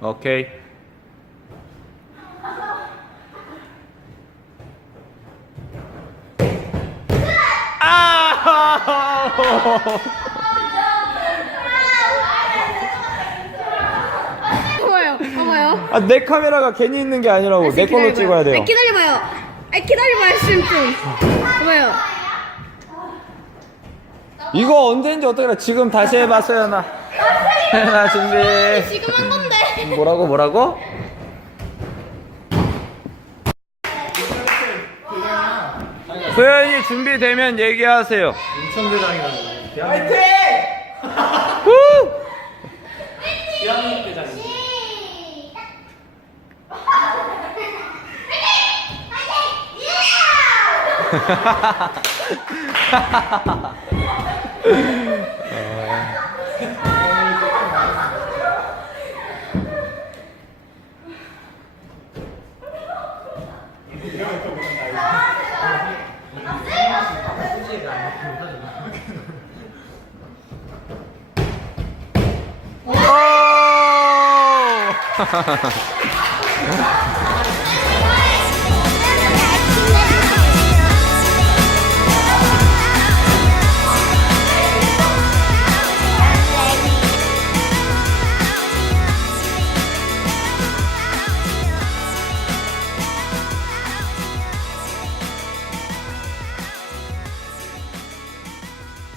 오케이. 아! 봐봐요. 봐봐요. 아, 내 카메라가 괜히 있는 게 아니라고 내 걸로 찍어야 돼요. 아, 기다려봐요. 아, 기다려봐요, 좀 좀. 봐봐요. 이거 언제인지 어떻게 알아? 지금 다시 해봤어요 나. 나 준비. 지금 한 건데. 뭐라고 뭐라고? 소연이 준비되면 얘기하세요. 화이팅! 후! 오!